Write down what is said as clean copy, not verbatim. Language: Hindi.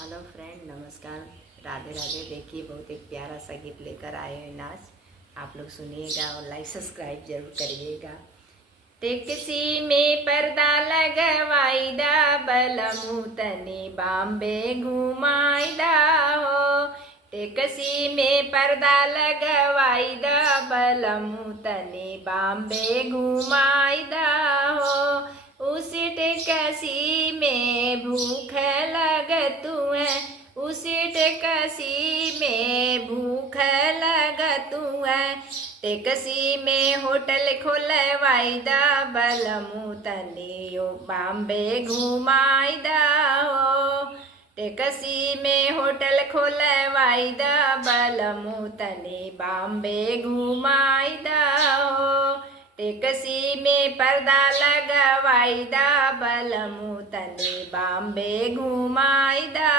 हेलो फ्रेंड, नमस्कार, राधे राधे। देखिए, बहुत एक प्यारा सा गिफ्ट लेकर आए हैं नाच। आप लोग सुनिएगा और लाइक सब्सक्राइब जरूर करिएगा। टेक्सी में पर्दा लगवाईदा, बलमू तनी बॉम्बे घुमाईदा हो। टेक्सी में पर्दा लगवाईदा, बलमू तनी बॉम्बे घुमाईदा हो। उसी टेक्सी में भूख लगतू है, उसी टेक्सी में भूख लगतू है। टेक्सी में होटल खोलवाईदा, बलमू तनियो बॉम्बे घुमाईदा हो। टेक्सी में होटल खोलवाईदा, बलमू तनी बॉम्बे घुमाईदा हो। टेक्सी में पर्दा लगवाईदा, बलमू तनी बॉम्बे घुमाईदा।